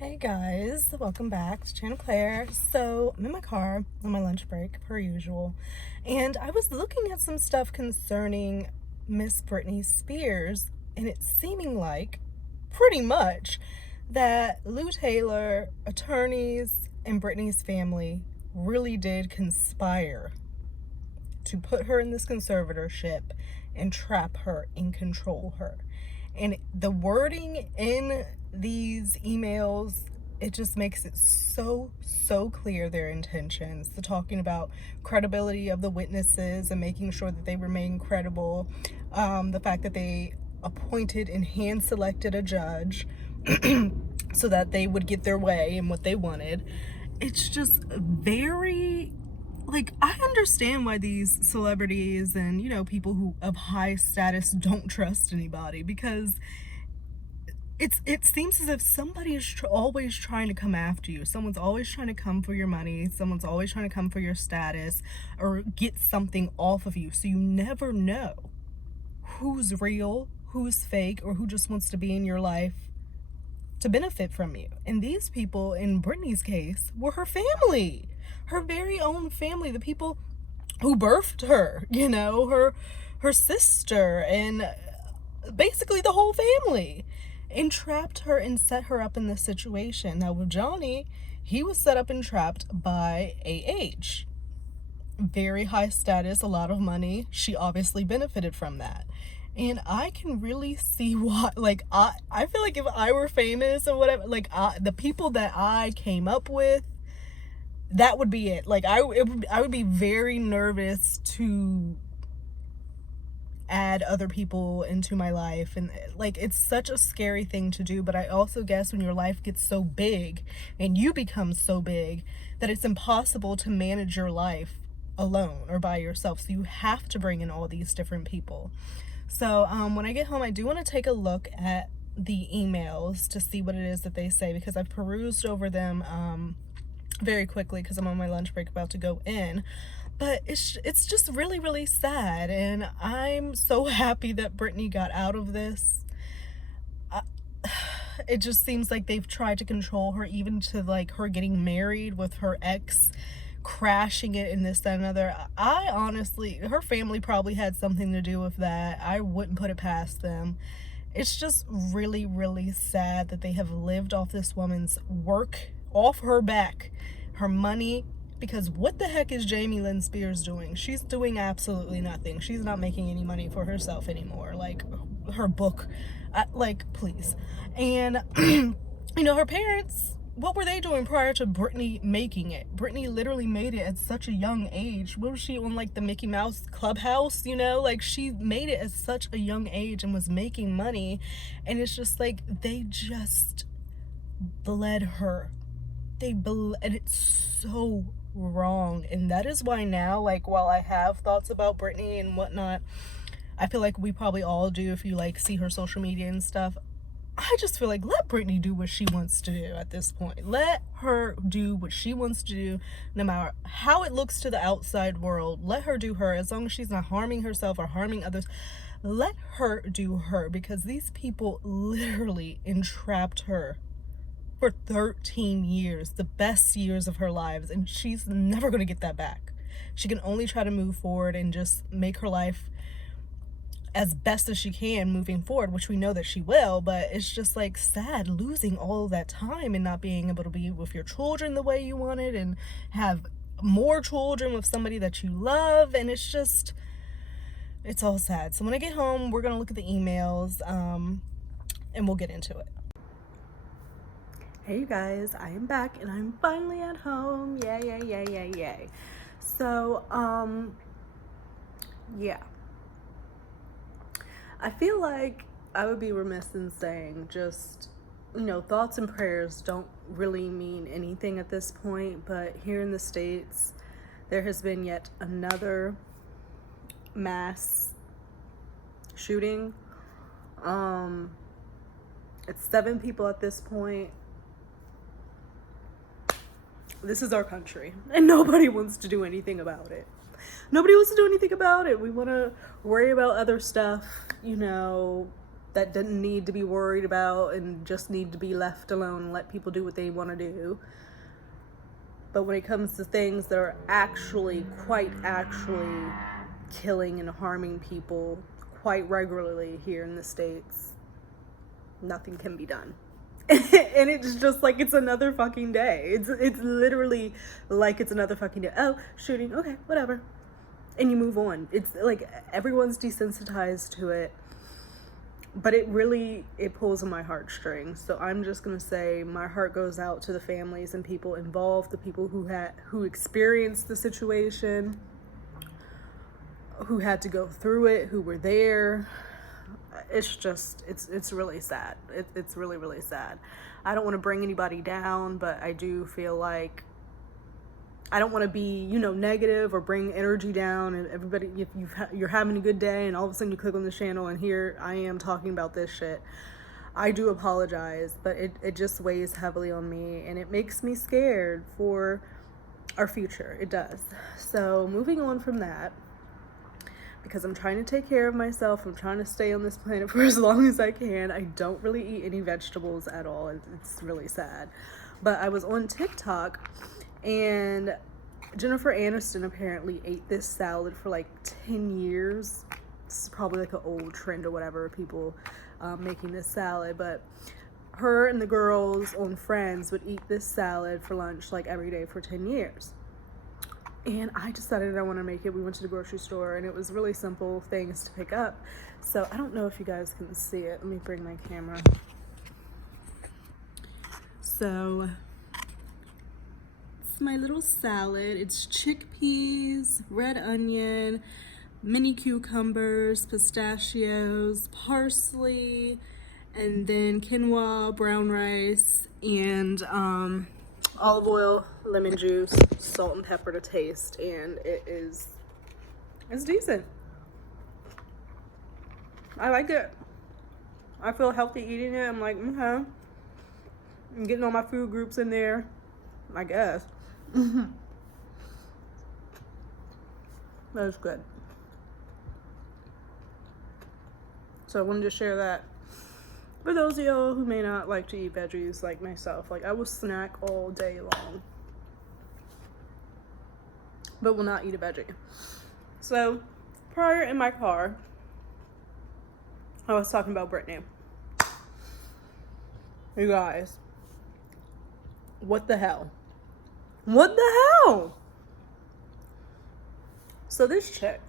Hey guys, welcome back to Channel Claire. So I'm in my car on my lunch break, per usual, and I was looking at some stuff concerning Miss Britney Spears, and it's seeming like pretty much that Lou Taylor, attorneys, and Britney's family really did conspire to put her in this conservatorship and trap her and control her. And the wording in these emails, it just makes it so clear their intentions. They're talking about credibility of the witnesses and making sure that they remain credible. The fact that they appointed and hand selected a judge so that they would get their way and what they wanted. It's just very, like, I understand why these celebrities and, people who of high status don't trust anybody, because it seems as if somebody is always trying to come after you. Someone's always trying to come for your money. Someone's always trying to come for your status or get something off of you. So you never know who's real, who's fake, or who just wants to be in your life to benefit from you. And these people, in Britney's case, were her family, her very own family, the people who birthed her, her sister, and basically the whole family, and trapped her and set her up in this situation. Now with Johnny, he was set up and trapped by AH. Very high status, a lot of money. She obviously benefited from that. And I can really see why, I feel like if I were famous or whatever, the people that I came up with, that would be it. I would be very nervous to add other people into my life. And it's such a scary thing to do. But I also guess when your life gets so big and you become so big that it's impossible to manage your life alone or by yourself. So you have to bring in all these different people. So when I get home, I do want to take a look at the emails to see what it is that they say, because I've perused over them very quickly because I'm on my lunch break about to go in. But it's just really sad, and I'm so happy that Britney got out of this. It just seems like they've tried to control her, even to her getting married with her ex, crashing it, and this, that, and another. I honestly, her family probably had something to do with that. I wouldn't put it past them. It's just really sad that they have lived off this woman's work, off her back, her money. Because what the heck is Jamie Lynn Spears doing? She's doing absolutely nothing. She's not making any money for herself anymore. Her book, please. And her parents, what were they doing prior to Britney making it? Britney literally made it at such a young age. What was she on, the Mickey Mouse Clubhouse? She made it at such a young age and was making money. And it's just they just bled her. And it's so wrong. And that is why now, while I have thoughts about Britney and whatnot, I feel like we probably all do if you see her social media and stuff. I just feel like, let Britney do what she wants to do at this point. Let her do what she wants to do, no matter how it looks to the outside world. Let her do her, as long as she's not harming herself or harming others. Let her do her, because these people literally entrapped her for 13 years, the best years of her lives, and she's never going to get that back. She can only try to move forward and just make her life as best as she can moving forward, which we know that she will. But it's just sad losing all of that time and not being able to be with your children the way you wanted and have more children with somebody that you love. And it's all sad. So when I get home, we're going to look at the emails and we'll get into it. Hey you guys, I am back and I'm finally at home. Yay. So, yeah. I feel like I would be remiss in saying just, thoughts and prayers don't really mean anything at this point, but here in the States, there has been yet another mass shooting. It's 7 people at this point. This is our country, and nobody wants to do anything about it. We want to worry about other stuff, that didn't need to be worried about and just need to be left alone and let people do what they want to do. But when it comes to things that are quite actually killing and harming people quite regularly here in the States, nothing can be done. And it's just like, it's another fucking day. It's literally like it's another fucking day. Oh, shooting, okay, whatever. And you move on. It's like everyone's desensitized to it. But it pulls on my heartstrings. So I'm just gonna say my heart goes out to the families and people involved, the people who experienced the situation, who had to go through it, who were there. It's just, it's really sad. It's really, really sad. I don't want to bring anybody down, but I do feel like I don't want to be, negative or bring energy down. And everybody, if you're having a good day and all of a sudden you click on this channel and here I am talking about this shit, I do apologize, but it just weighs heavily on me and it makes me scared for our future. It does. So moving on from that, because I'm trying to take care of myself, I'm trying to stay on this planet for as long as I can. I don't really eat any vegetables at all. It's really sad. But I was on TikTok and Jennifer Aniston apparently ate this salad for like 10 years. This is probably like an old trend or whatever, people making this salad. But her and the girls on Friends would eat this salad for lunch like every day for 10 years. And I decided I want to make it. We went to the grocery store and it was really simple things to pick up. So I don't know if you guys can see it. Let me bring my camera. So it's my little salad. It's chickpeas, red onion, mini cucumbers, pistachios, parsley, and then quinoa, brown rice, and olive oil, lemon juice, salt and pepper to taste, and it's decent. I like it. I feel healthy eating it. I'm like, okay. I'm getting all my food groups in there, I guess. That's good. So I wanted to share that. For those of y'all who may not like to eat veggies like myself, like I will snack all day long, but will not eat a veggie. So prior in my car, I was talking about Britney. You guys, what the hell? What the hell? So this chick,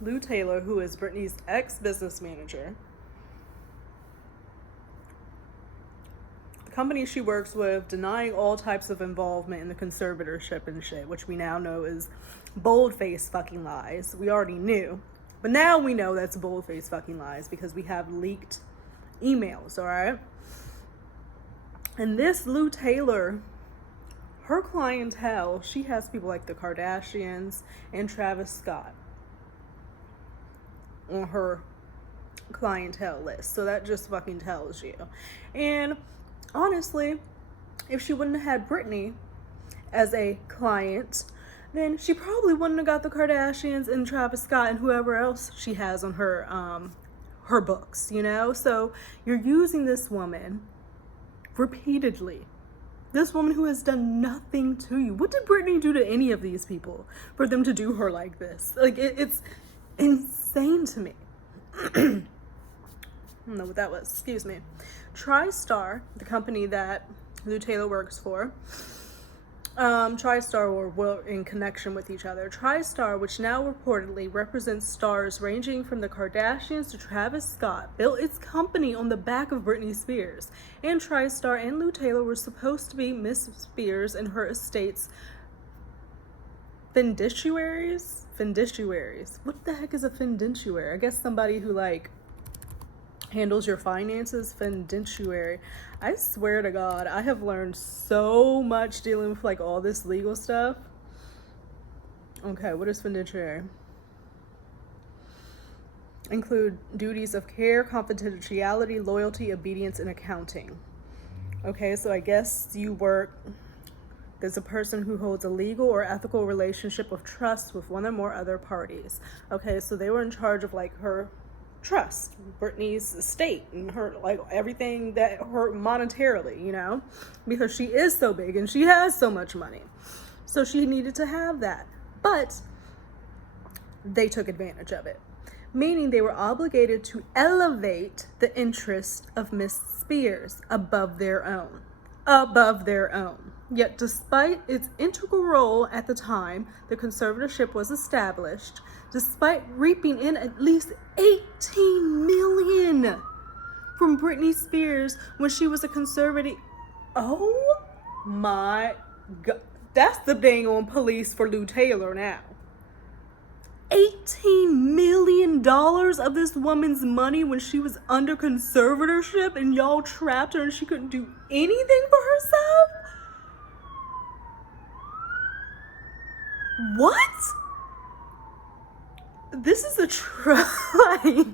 Lou Taylor, who is Britney's ex-business manager, the company she works with, denying all types of involvement in the conservatorship and shit, which we now know is bold-faced fucking lies. We already knew, but now we know that's bold-faced fucking lies because we have leaked emails, all right? And this Lou Taylor, her clientele, she has people like the Kardashians and Travis Scott on her clientele list. So that just fucking tells you. And honestly, if she wouldn't have had Britney as a client, then she probably wouldn't have got the Kardashians and Travis Scott and whoever else she has on her books, So you're using this woman repeatedly. This woman who has done nothing to you. What did Britney do to any of these people for them to do her like this? Like, it's insane to me. I don't know what that was. Excuse me. Tristar, the company that Lou Taylor works for, Tristar were in connection with each other. Tristar, which now reportedly represents stars ranging from the Kardashians to Travis Scott, built its company on the back of Britney Spears. And Tristar and Lou Taylor were supposed to be Miss Spears and her estate's fiduciaries. What the heck is a fiduciary? I guess somebody who handles your finances. Fiduciary. I swear to God, I have learned so much dealing with all this legal stuff. Okay, what is fiduciary? Include duties of care, confidentiality, loyalty, obedience, and accounting. Okay, so I guess you work as a person who holds a legal or ethical relationship of trust with one or more other parties. Okay, so they were in charge of her trust, Britney's estate and her, like, everything that her monetarily, you know, because she is so big and she has so much money. So she needed to have that. But they took advantage of it, meaning they were obligated to elevate the interest of Miss Spears above their own. Above their own. Yet, despite its integral role at the time the conservatorship was established, despite reaping in at least $18 million from Britney Spears when she was a conservative. Oh my God. That's the dang on police for Lou Taylor now. $18 million of this woman's money when she was under conservatorship, and y'all trapped her and she couldn't do anything for herself? What? This is a try.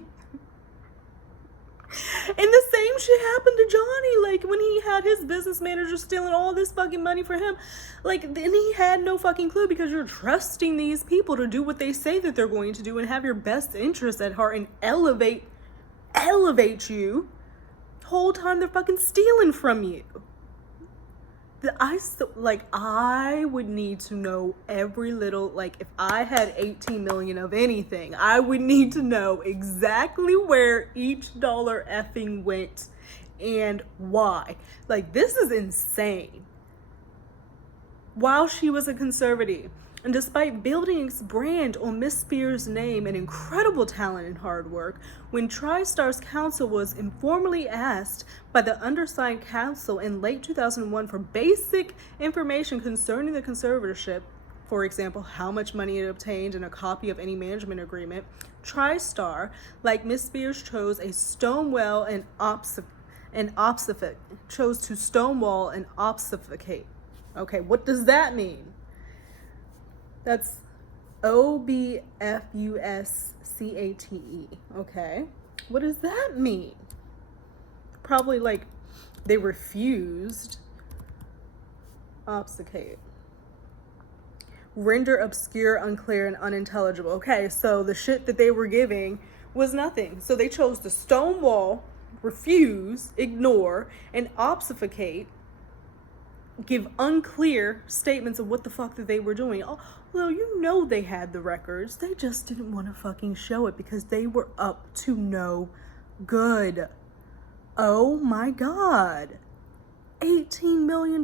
And the same shit happened to Johnny, like, when he had his business manager stealing all this fucking money for him. Like, then he had no fucking clue, because you're trusting these people to do what they say that they're going to do and have your best interest at heart and elevate you. The whole time they're fucking stealing from you. I would need to know every little, like, if I had 18 million of anything, I would need to know exactly where each dollar effing went and why. Like, this is insane. While she was a conservative, and despite building its brand on Miss Spears' name and incredible talent and hard work, when Tristar's counsel was informally asked by the undersigned counsel in late 2001 for basic information concerning the conservatorship, for example, how much money it obtained and a copy of any management agreement, Tristar, like Miss Spears, chose to stonewall and obfuscate. Okay, what does that mean? That's OBFUSCATE. Okay. What does that mean? Probably like they refused. Obfuscate. Render obscure, unclear, and unintelligible. Okay, so the shit that they were giving was nothing. So they chose to stonewall, refuse, ignore, and obfuscate, give unclear statements of what the fuck that they were doing. Although you know they had the records, they just didn't want to fucking show it because they were up to no good. Oh my God. $18 million.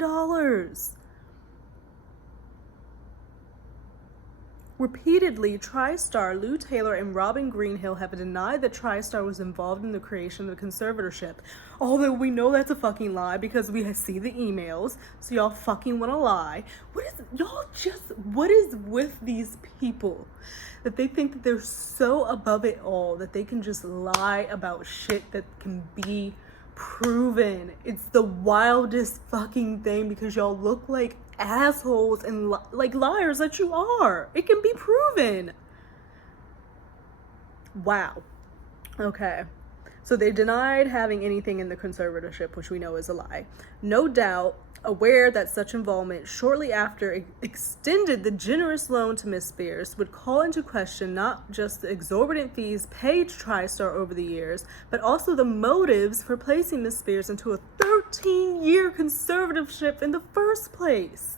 Repeatedly, Tristar, Lou Taylor, and Robin Greenhill have denied that Tristar was involved in the creation of the conservatorship. Although we know that's a fucking lie because we see the emails, so y'all fucking want to lie. What is with these people that they think that they're so above it all that they can just lie about shit that can be proven? It's the wildest fucking thing because y'all look like assholes and like liars that you are. It can be proven. Wow. Okay. So they denied having anything in the conservatorship, which we know is a lie. No doubt aware that such involvement shortly after extended the generous loan to Miss Spears would call into question not just the exorbitant fees paid to Tristar over the years, but also the motives for placing Miss Spears into a 13-year conservatorship in the first place.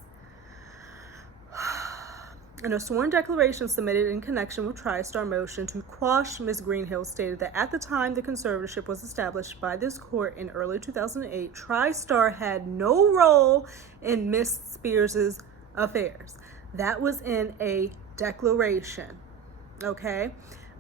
In a sworn declaration submitted in connection with Tristar motion to quash, Ms. Greenhill stated that at the time the conservatorship was established by this court in early 2008, Tristar had no role in Ms. Spears' affairs. That was in a declaration, okay?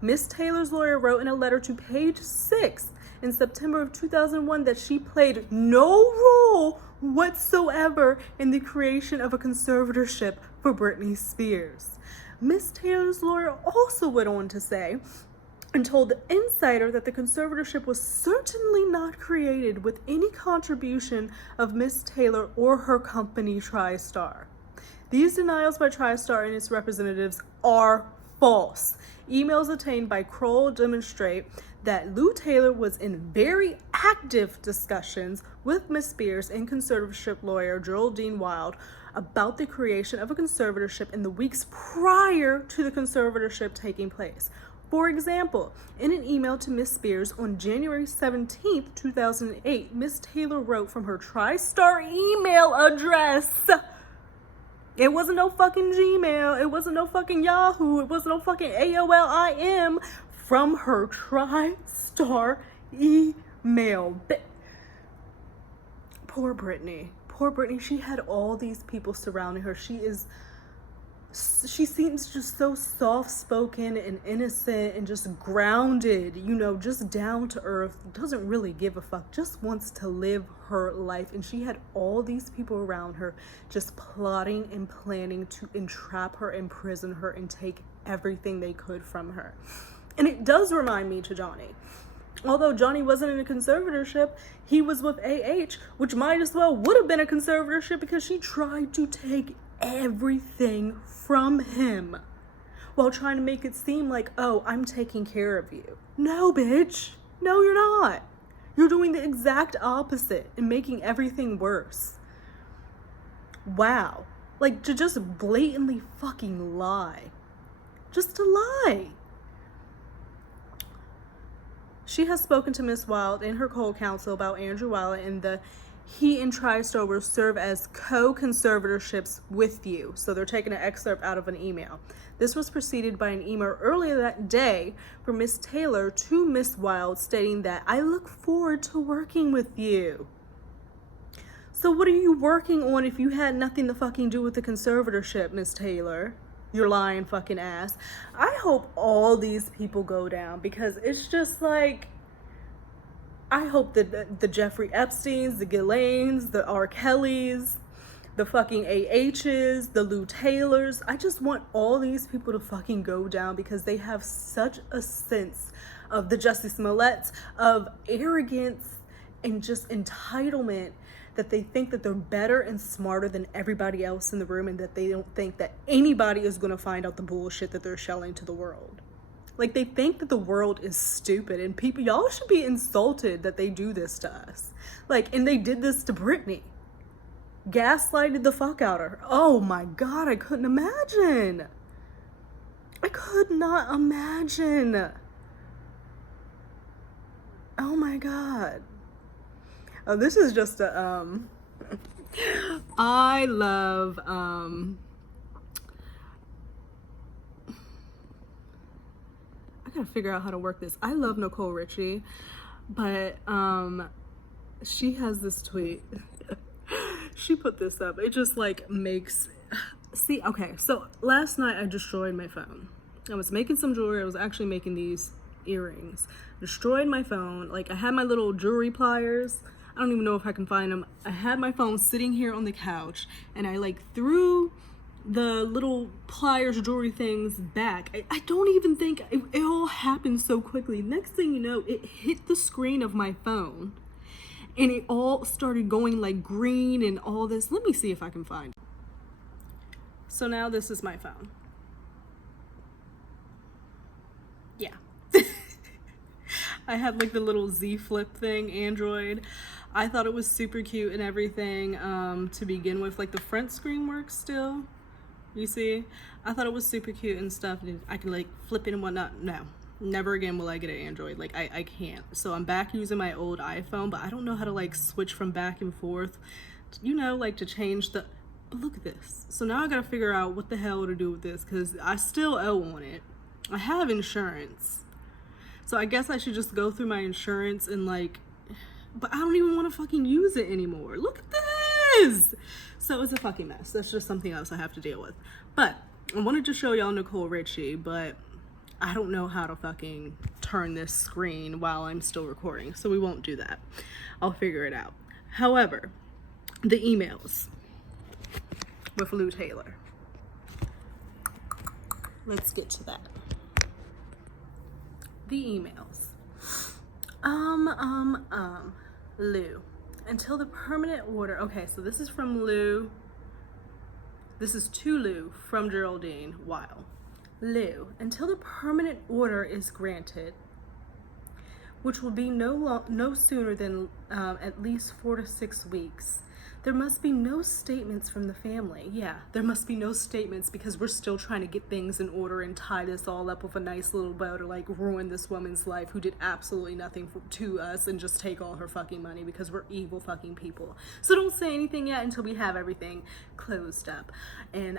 Ms. Taylor's lawyer wrote in a letter to Page 6 in September of 2001 that she played no role whatsoever in the creation of a conservatorship for Britney Spears. Ms. Taylor's lawyer also went on to say and told the Insider that the conservatorship was certainly not created with any contribution of Ms. Taylor or her company Tristar. These denials by Tristar and its representatives are false. Emails obtained by Kroll demonstrate that Lou Taylor was in very active discussions with Ms. Spears and conservatorship lawyer Geraldine Wild about the creation of a conservatorship in the weeks prior to the conservatorship taking place. For example, in an email to Miss Spears on January 17th, 2008, Miss Taylor wrote from her Tristar email address. It wasn't no fucking Gmail. It wasn't no fucking Yahoo. It wasn't no fucking AOL-IM. From her Tristar email. Poor Britney. Poor Britney. She had all these people surrounding her. She seems just so soft-spoken and innocent and just grounded, you know, just down to earth, doesn't really give a fuck, just wants to live her life. And she had all these people around her just plotting and planning to entrap her, imprison her, and take everything they could from her. And it does remind me to Johnny. Although Johnny wasn't in a conservatorship, he was with AH, which might as well would have been a conservatorship because she tried to take everything from him while trying to make it seem like, oh, I'm taking care of you. No, bitch. No, you're not. You're doing the exact opposite and making everything worse. Wow. Like, to just blatantly fucking lie. Just to lie. She has spoken to Miss Wilde and her co-counsel about Andrew Wilde and he and Tristar will serve as co-conservatorships with you. So they're taking an excerpt out of an email. This was preceded by an email earlier that day from Miss Taylor to Miss Wilde stating that, I look forward to working with you. So what are you working on if you had nothing to fucking do with the conservatorship, Miss Taylor? Your lying fucking ass. I hope all these people go down because it's just like, I hope that the Jeffrey Epsteins, the Ghislaines, the R. Kellys, the fucking AHs, the Lou Taylors, I just want all these people to fucking go down because they have such a sense of the Jussie Smolletts, of arrogance and just entitlement, that they think that they're better and smarter than everybody else in the room and that they don't think that anybody is going to find out the bullshit that they're shelling to the world. Like, they think that the world is stupid and people, y'all should be insulted that they do this to us. Like, and they did this to Britney. Gaslighted the fuck out of her. Oh my God, I couldn't imagine. I could not imagine. Oh my God. Oh, this is just a, I love, I gotta figure out how to work this. I love Nicole Richie, but, she has this tweet. She put this up. It just like makes, see, okay. So last night I destroyed my phone. I was making some jewelry. I was actually making these earrings. Destroyed my phone. Like, I had my little jewelry pliers. I don't even know if I can find them. I had my phone sitting here on the couch and I like threw the little pliers jewelry things back. I don't even think it all happened so quickly. Next thing you know, it hit the screen of my phone and it all started going like green and all this. Let me see if I can find it. So now this is my phone. Yeah. I had like the little Z Flip thing, Android. I thought it was super cute and everything to begin with. Like, the front screen works still. You see? I thought it was super cute and stuff. And I can like flip it and whatnot. No, never again will I get an Android. Like, I can't. So I'm back using my old iPhone, but I don't know how to like switch from back and forth, you know, like to change the, but look at this. So now I gotta figure out what the hell to do with this because I still owe on it. I have insurance. So I guess I should just go through my insurance and like, but I don't even want to fucking use it anymore. Look at this. So it's a fucking mess. That's just something else I have to deal with. But I wanted to show y'all Nicole Richie, but I don't know how to fucking turn this screen while I'm still recording. So we won't do that. I'll figure it out. However, the emails with Lou Taylor. Let's get to that. The emails. Lou. Until the permanent order. Okay, so this is from Lou. This is to Lou from Geraldine Weil. Lou, until the permanent order is granted, which will be no sooner than at least 4 to 6 weeks, There must be no statements from the family. Yeah, there must be no statements because we're still trying to get things in order and tie this all up with a nice little bow to like ruin this woman's life who did absolutely nothing to us and just take all her fucking money because we're evil fucking people. So don't say anything yet until we have everything closed up and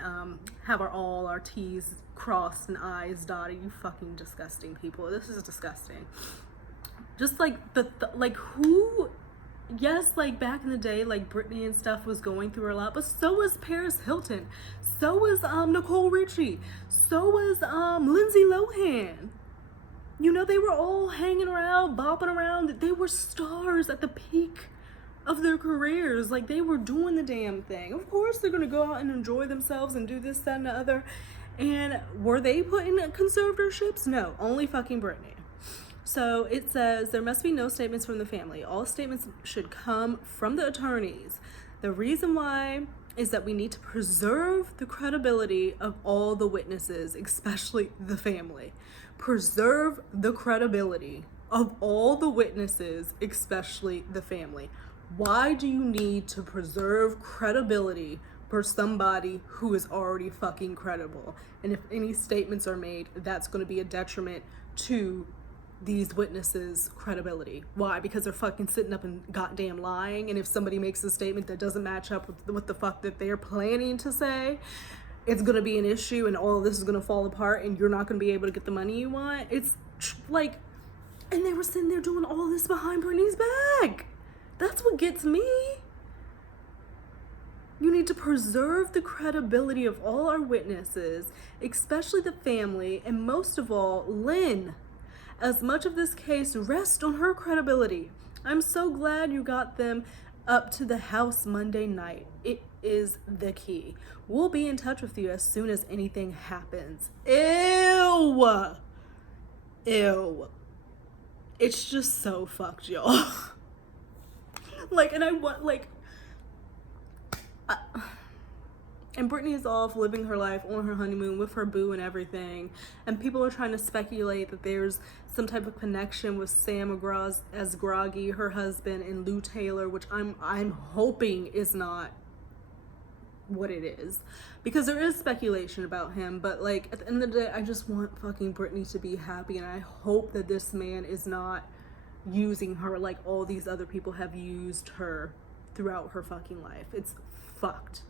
have all our T's crossed and I's dotted. You fucking disgusting people. This is disgusting. Just like like who. Yes, like back in the day, like Britney and stuff was going through a lot, but so was Paris Hilton, so was Nicole Richie, so was Lindsay Lohan. You know, they were all hanging around, bopping around. They were stars at the peak of their careers. Like, they were doing the damn thing. Of course, they're gonna go out and enjoy themselves and do this, that, and the other. And were they put in conservatorships? No, only fucking Britney. So it says there must be no statements from the family. All statements should come from the attorneys. The reason why is that we need to preserve the credibility of all the witnesses, especially the family. Preserve the credibility of all the witnesses, especially the family. Why do you need to preserve credibility for somebody who is already fucking credible? And if any statements are made, that's going to be a detriment to these witnesses' credibility. Why? Because they're fucking sitting up and goddamn lying, and if somebody makes a statement that doesn't match up with what the fuck that they're planning to say, it's gonna be an issue and all of this is gonna fall apart and you're not gonna be able to get the money you want. It's like, and they were sitting there doing all this behind Britney's back. That's what gets me. You need to preserve the credibility of all our witnesses, especially the family, and most of all, Lynn. As much of this case rests on her credibility. I'm so glad you got them up to the house Monday night. It is the key. We'll be in touch with you as soon as anything happens. Ew. Ew. It's just so fucked, y'all. Like, and I want, like, and Britney is off living her life on her honeymoon with her boo and everything. And people are trying to speculate that there's some type of connection with Sam Asghari, her husband, and Lou Taylor, which I'm hoping is not what it is. Because there is speculation about him, but like at the end of the day, I just want fucking Britney to be happy, and I hope that this man is not using her like all these other people have used her throughout her fucking life. It's fucked.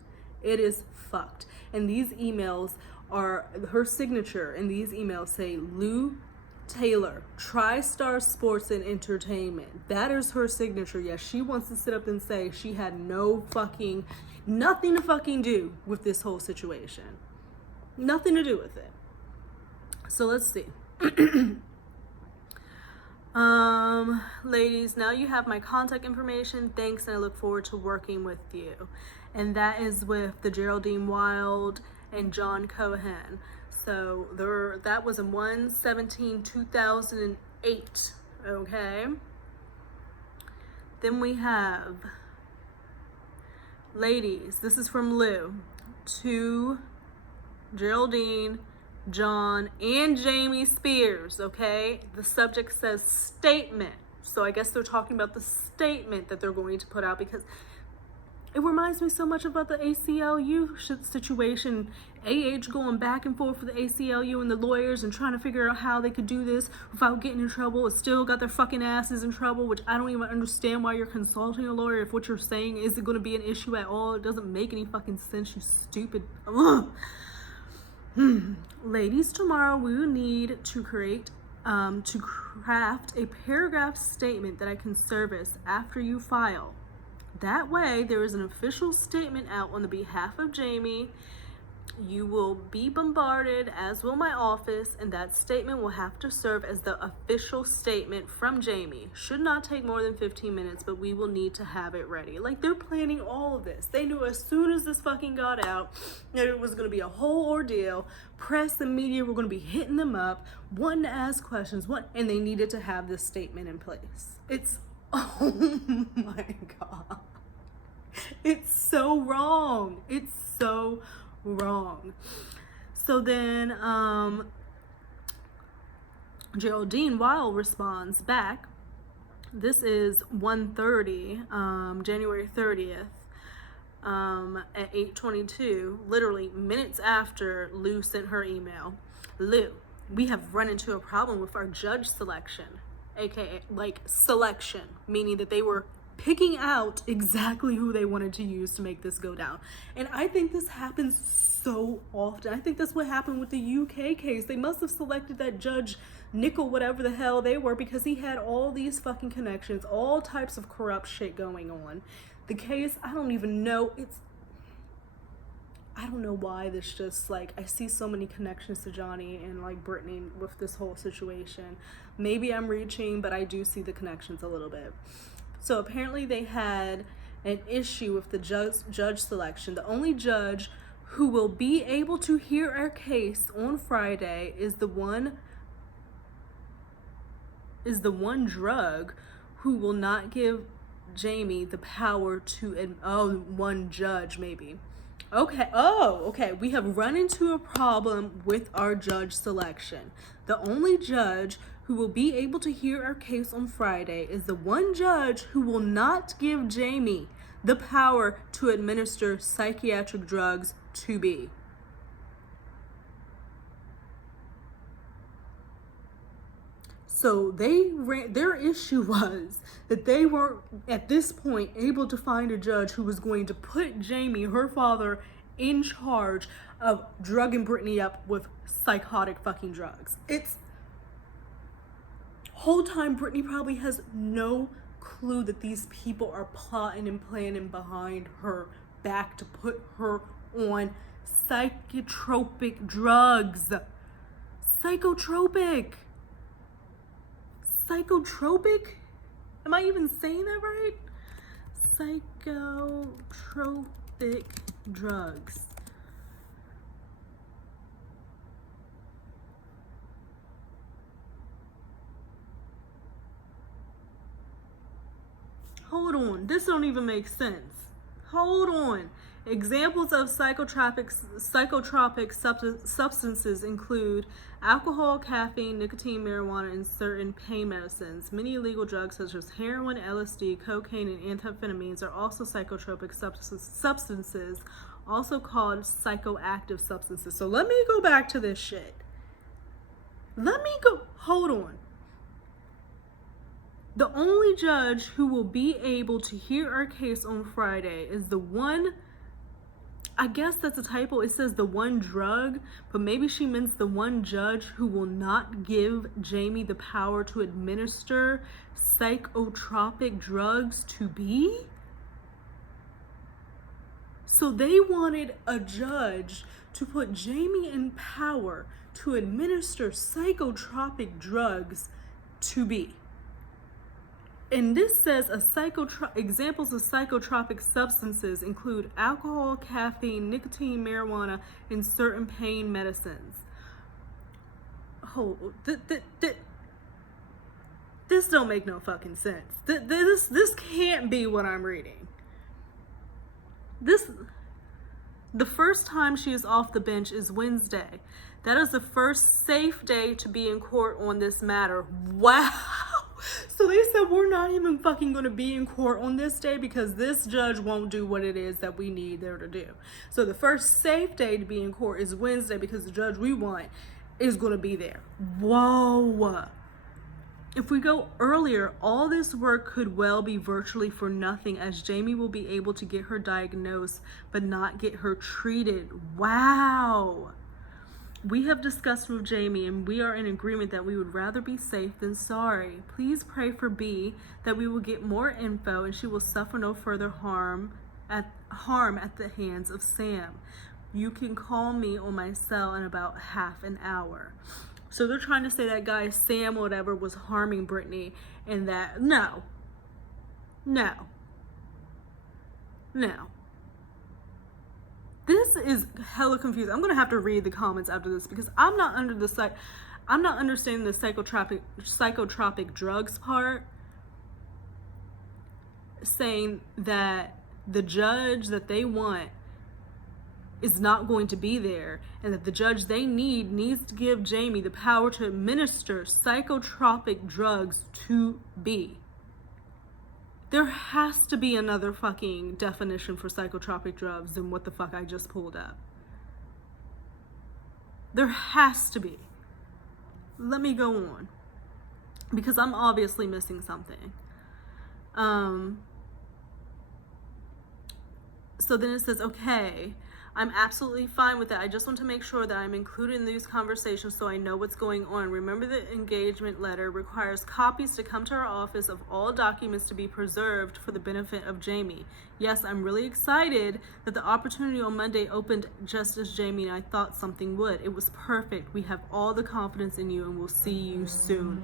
It is fucked. And these emails are, her signature in these emails say Lou Taylor, Tristar Sports and Entertainment. That is her signature. Yes, she wants to sit up and say she had nothing to fucking do with this whole situation. Nothing to do with it. So let's see. Ladies, now you have my contact information. Thanks, and I look forward to working with you. And that is with the Geraldine Wild and John Cohen. So that was in 1/17/2008. Okay. Then we have, ladies, this is from Lou to Geraldine, John, and Jamie Spears. Okay. The subject says statement. So I guess they're talking about the statement that they're going to put out, because it reminds me so much about the ACLU situation. AH going back and forth with the ACLU and the lawyers and trying to figure out how they could do this without getting in trouble. It still got their fucking asses in trouble, which I don't even understand why you're consulting a lawyer if what you're saying isn't going to be an issue at all. It doesn't make any fucking sense, you stupid. Ladies, tomorrow we will need to craft a paragraph statement that I can service after you file. That way, there is an official statement out on the behalf of Jamie. You will be bombarded, as will my office, and that statement will have to serve as the official statement from Jamie. Should not take more than 15 minutes, but we will need to have it ready. Like, they're planning all of this. They knew as soon as this fucking got out that it was going to be a whole ordeal. Press and media were going to be hitting them up, wanting to ask questions, and they needed to have this statement in place. It's, oh my God. It's so wrong. It's so wrong. So then Geraldine Wild responds back. This is 1:30, January 30th. at 8:22, literally minutes after Lou sent her email. Lou, we have run into a problem with our judge selection, aka like selection, meaning that they were picking out exactly who they wanted to use to make this go down. And I think this happens so often. I think that's what happened with the UK case. They must have selected that Judge Nickel, whatever the hell they were, because he had all these fucking connections, all types of corrupt shit going on. The case, I don't even know. I don't know why this just, like, I see so many connections to Johnny and, like, Britney with this whole situation. Maybe I'm reaching, but I do see the connections a little bit. So apparently they had an issue with the judge selection. The only judge who will be able to hear our case on Friday is the one drug who will not give Jamie the power to, one judge maybe. Okay, we have run into a problem with our judge selection. The only judge who will be able to hear our case on Friday is the one judge who will not give Jamie the power to administer psychiatric drugs to be. So their issue was that they weren't at this point able to find a judge who was going to put Jamie, her father, in charge of drugging Britney up with psychotic fucking drugs. It's whole time Britney probably has no clue that these people are plotting and planning behind her back to put her on psychotropic drugs. Psychotropic? Am I even saying that right? Psychotropic drugs. Hold on, this don't even make sense. Hold on. Examples of psychotropic substances include alcohol, caffeine, nicotine, marijuana, and certain pain medicines. Many illegal drugs such as heroin, LSD, cocaine, and amphetamines are also psychotropic substances, also called psychoactive substances. So let me go back to this shit. Hold on. The only judge who will be able to hear our case on Friday is the one, I guess that's a typo. It says the one drug, but maybe she means the one judge who will not give Jamie the power to administer psychotropic drugs to be. So they wanted a judge to put Jamie in power to administer psychotropic drugs to be. And this says examples of psychotropic substances include alcohol, caffeine, nicotine, marijuana, and certain pain medicines. This don't make no fucking sense. This can't be what I'm reading. The first time she is off the bench is Wednesday. That is the first safe day to be in court on this matter. Wow. So they said we're not even fucking going to be in court on this day because this judge won't do what it is that we need there to do. So the first safe day to be in court is Wednesday because the judge we want is going to be there. Whoa. If we go earlier, all this work could well be virtually for nothing as Jamie will be able to get her diagnosed but not get her treated. Wow. We have discussed with Jamie and we are in agreement that we would rather be safe than sorry. Please pray for B that we will get more info and she will suffer no further harm at the hands of Sam. You can call me on my cell in about half an hour. So they're trying to say that guy Sam or whatever was harming Britney and that no. This is hella confusing. I'm gonna have to read the comments after this because I'm not understanding the psychotropic drugs part, saying that the judge that they want is not going to be there and that the judge they needs to give Jamie the power to administer psychotropic drugs to be. There has to be another fucking definition for psychotropic drugs than what the fuck I just pulled up. There has to be. Let me go on, because I'm obviously missing something. So then it says, okay, I'm absolutely fine with that. I just want to make sure that I'm included in these conversations so I know what's going on. Remember, the engagement letter requires copies to come to our office of all documents to be preserved for the benefit of Jamie. Yes, I'm really excited that the opportunity on Monday opened just as Jamie and I thought something would. It was perfect. We have all the confidence in you and we'll see you soon.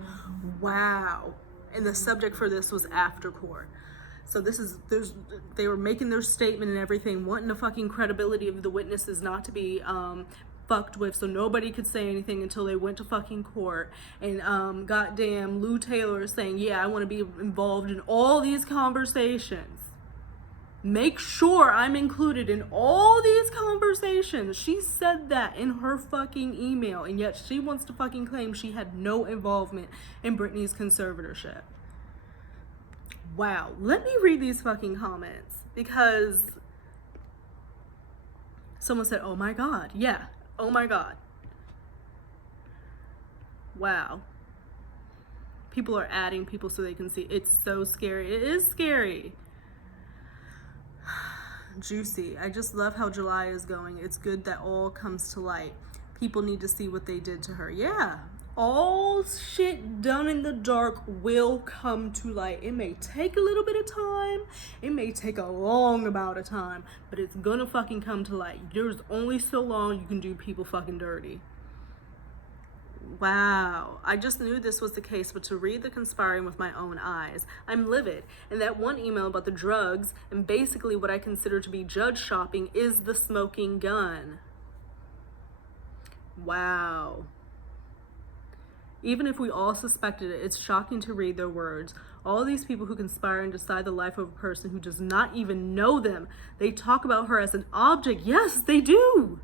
Wow. And the subject for this was after court. So they were making their statement and everything, wanting the fucking credibility of the witnesses not to be fucked with, so nobody could say anything until they went to fucking court. And goddamn Lou Taylor is saying, yeah, I want to be involved in all these conversations. Make sure I'm included in all these conversations. She said that in her fucking email, and yet she wants to fucking claim she had no involvement in Britney's conservatorship. Wow, let me read these fucking comments, because someone said, oh my God. Yeah, oh my God. Wow. People are adding people so they can see. It's so scary. It is scary. Juicy. I just love how July is going. It's good that all comes to light. People need to see what they did to her. Yeah. All shit done in the dark will come to light. It may take a little bit of time. It may take a long amount of time, but it's gonna fucking come to light. There's only so long you can do people fucking dirty. Wow. I just knew this was the case, but to read the conspiring with my own eyes, I'm livid. And that one email about the drugs and basically what I consider to be judge shopping is the smoking gun. Wow. Even if we all suspected it, it's shocking to read their words. All these people who conspire and decide the life of a person who does not even know them, they talk about her as an object. Yes, they do.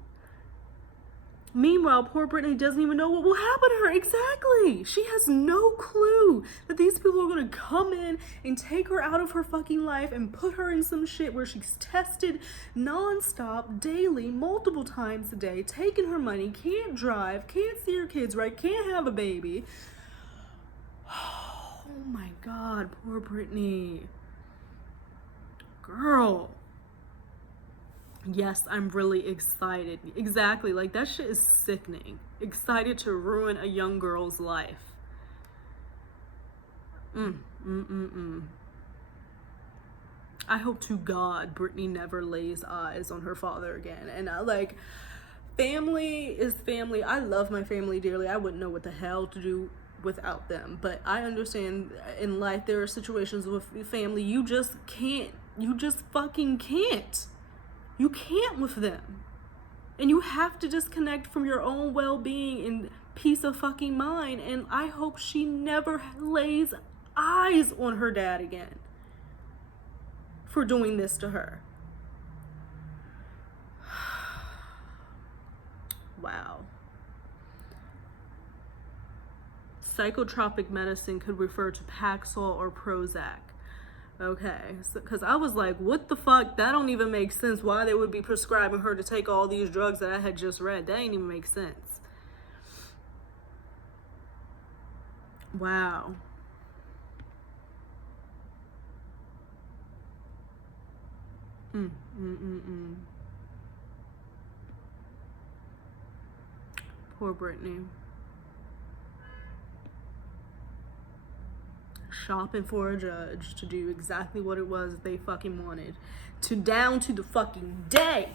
Meanwhile, poor Britney doesn't even know what will happen to her. Exactly. She has no clue that these people are going to come in and take her out of her fucking life and put her in some shit where she's tested nonstop, daily, multiple times a day, taking her money, can't drive, can't see her kids right, can't have a baby. Oh my God, poor Britney. Girl. Yes, I'm really excited. Exactly, like that shit is sickening. Excited to ruin a young girl's life. I hope to God Britney never lays eyes on her father again. And family is family. I love my family dearly. I wouldn't know what the hell to do without them. But I understand in life there are situations with family you just can't. You just fucking can't. You can't with them. And you have to disconnect from your own well-being and peace of fucking mind. And I hope she never lays eyes on her dad again for doing this to her. Wow. Psychotropic medicine could refer to Paxil or Prozac. Okay, because I was like, what the fuck? That don't even make sense. Why they would be prescribing her to take all these drugs that I had just read. That ain't even make sense. Wow. Poor Britney. Shopping for a judge to do exactly what it was they fucking wanted. Down to the fucking day.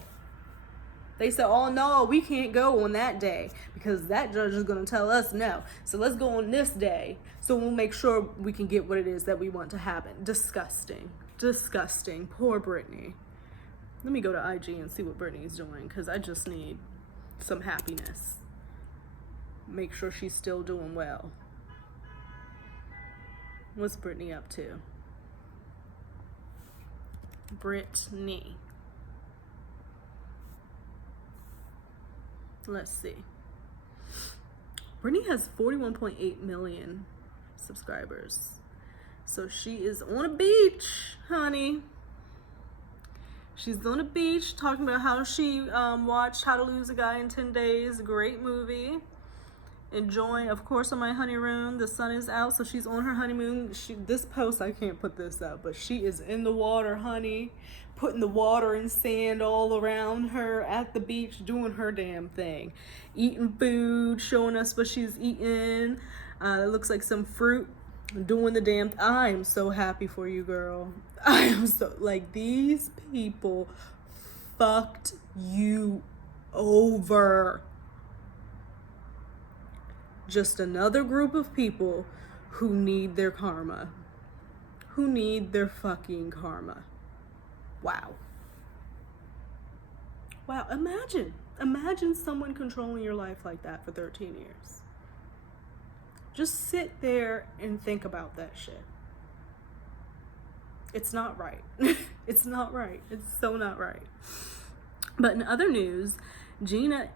They said, oh no, we can't go on that day because that judge is going to tell us no. So let's go on this day so we'll make sure we can get what it is that we want to happen. Disgusting. Disgusting. Poor Britney. Let me go to IG and see what Britney's doing because I just need some happiness. Make sure she's still doing well. What's Britney up to? Britney. Let's see. Britney has 41.8 million subscribers. So she is on a beach, honey. She's on a beach talking about how she watched How to Lose a Guy in 10 Days. Great movie. Enjoying, of course, on my honeymoon. The sun is out, so she's on her honeymoon. This post, I can't put this up, but she is in the water, honey. Putting the water and sand all around her at the beach, doing her damn thing. Eating food, showing us what she's eating. It looks like some fruit. Doing the damn I am so happy for you, girl. I am so, like, these people fucked you over. Just another group of people who need their karma. Who need their fucking karma. Wow. Wow, imagine someone controlling your life like that for 13 years. Just sit there and think about that shit. It's not right. It's not right. It's so not right. But in other news, Gina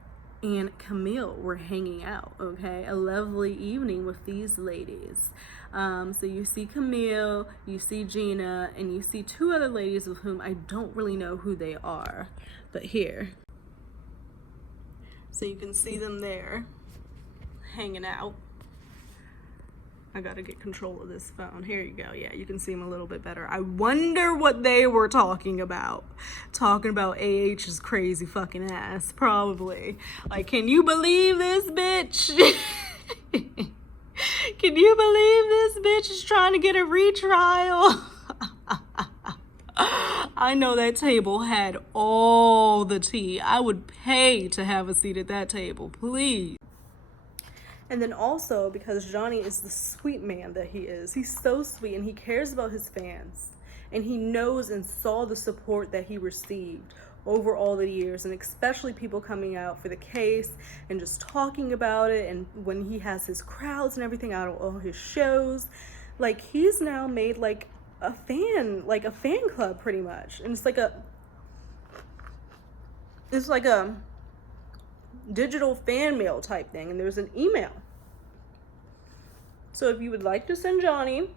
and Camille were hanging out, okay? A lovely evening with these ladies. So you see Camille, you see Gina, and you see two other ladies of whom I don't really know who they are. But here. So you can see them there, hanging out. I gotta get control of this phone. Here you go. Yeah, you can see them a little bit better. I wonder what they were talking about. Talking about AH's crazy fucking ass, probably. Like, can you believe this bitch? Can you believe this bitch is trying to get a retrial? I know that table had all the tea. I would pay to have a seat at that table, please. And then also, because Johnny is the sweet man that he is, he's so sweet and he cares about his fans. And he knows and saw the support that he received over all the years, and especially people coming out for the case and just talking about it. And when he has his crowds and everything out of all his shows, like, he's now made like a fan club pretty much. And it's like a digital fan mail type thing, and there's an email. So if you would like to send Johnny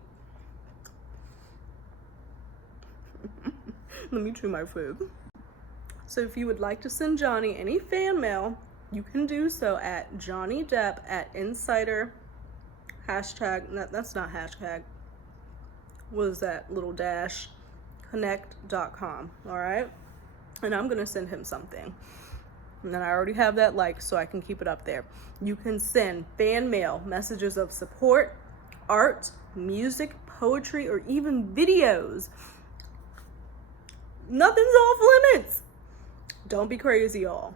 let me chew my food. So if you would like to send Johnny any fan mail, you can do so at Johnny Depp at Insider that's not hashtag, what is that little dash, connect.com. all right, and I'm gonna send him something. And then I already have that so I can keep it up there. You can send fan mail, messages of support, art, music, poetry, or even videos. Nothing's off limits. Don't be crazy, y'all.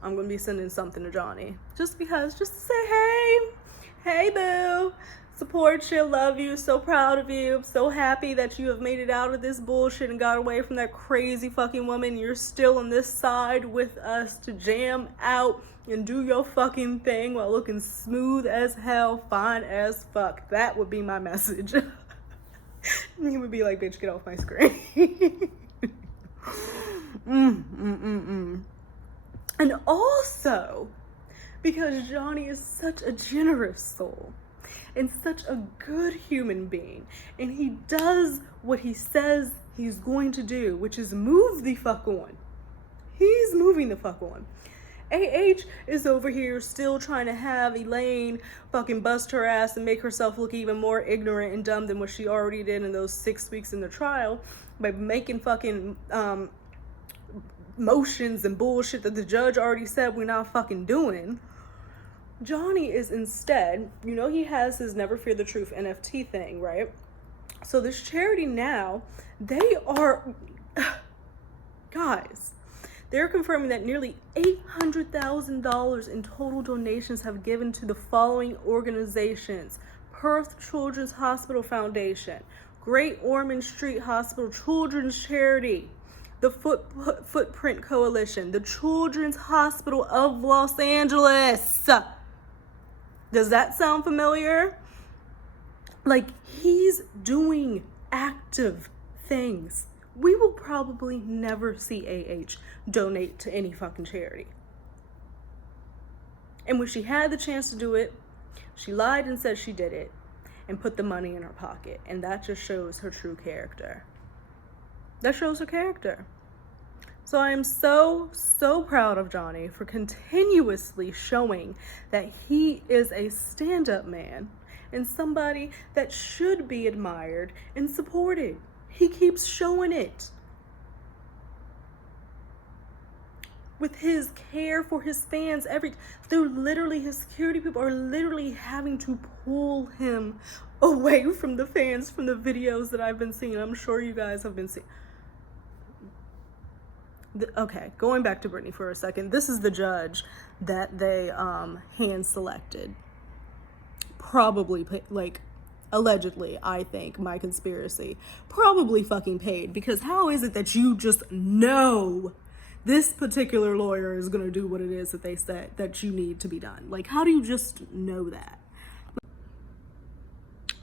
I'm going to be sending something to Johnny. Just to say, hey boo. Support you, love you, so proud of you, so happy that you have made it out of this bullshit and got away from that crazy fucking woman. You're still on this side with us to jam out and do your fucking thing while looking smooth as hell, fine as fuck. That would be my message. He would be like, bitch, get off my screen. And also, because Johnny is such a generous soul and such a good human being, and he does what he says he's going to do, which is move the fuck on. He's moving the fuck on. AH is over here still trying to have Elaine fucking bust her ass and make herself look even more ignorant and dumb than what she already did in those 6 weeks in the trial by making fucking motions and bullshit that the judge already said we're not fucking doing. Johnny is instead, he has his Never Fear the Truth NFT thing, right? So this charity now, they are, guys, they're confirming that nearly $800,000 in total donations have given to the following organizations: Perth Children's Hospital Foundation, Great Ormond Street Hospital Children's Charity, the Footprint Coalition, the Children's Hospital of Los Angeles. Does that sound familiar? Like, he's doing active things. We will probably never see AH donate to any fucking charity. And when she had the chance to do it, she lied and said she did it. and put the money in her pocket. And that just shows her true character. That shows her character. So I am so proud of Johnny for continuously showing that he is a stand-up man and somebody that should be admired and supported. He keeps showing it. With his care for his fans, they're literally, his security people are literally having to pull him away from the fans from the videos that I've been seeing. I'm sure you guys have been seeing. Okay, going back to Britney for a second. This is the judge that they hand selected. Probably, like, allegedly, I think, my conspiracy, probably fucking paid, because how is it that you just know this particular lawyer is going to do what it is that they said that you need to be done? Like, how do you just know that?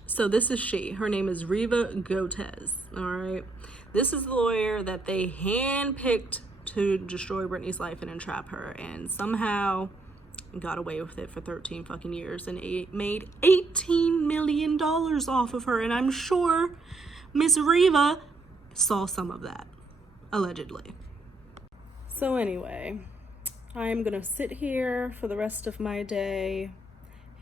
So this is she. Her name is Riva Gotez, all right? This is the lawyer that they handpicked to destroy Britney's life and entrap her, and somehow got away with it for 13 fucking years and made $18 million off of her. And I'm sure Miss Riva saw some of that, allegedly. So anyway, I'm gonna sit here for the rest of my day,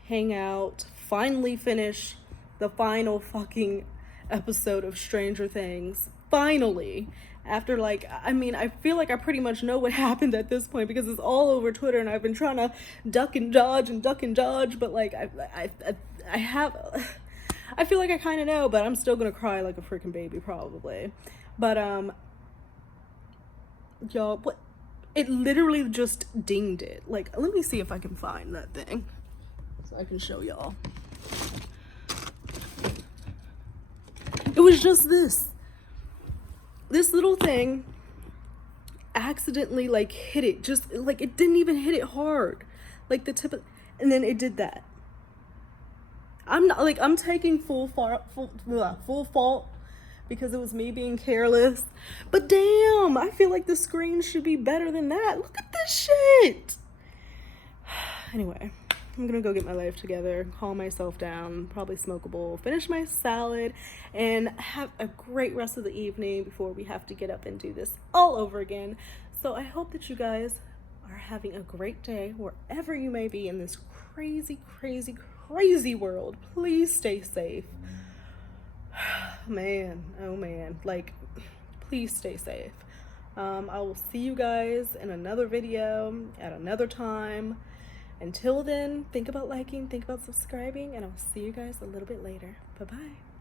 hang out, finally finish the final fucking episode of Stranger Things. Finally. After, like, I mean, I feel like I pretty much know what happened at this point because it's all over Twitter and I've been trying to duck and dodge, but like I feel like I kind of know, but I'm still gonna cry like a freaking baby probably. But y'all, what, it literally just dinged it. Like, let me see if I can find that thing so I can show y'all. It was just this little thing accidentally like hit it, just like it didn't even hit it hard, like the tip of, and then it did that. I'm not like, I'm taking full fault because it was me being careless, but damn, I feel like the screen should be better than that. Look at this shit. Anyway, I'm gonna go get my life together, calm myself down, probably smoke a bowl, finish my salad, and have a great rest of the evening before we have to get up and do this all over again. So I hope that you guys are having a great day wherever you may be in this crazy world. Please stay safe. Man, oh man, like, please stay safe. I will see you guys in another video at another time. Until then, think about liking, think about subscribing, and I'll see you guys a little bit later. Bye-bye.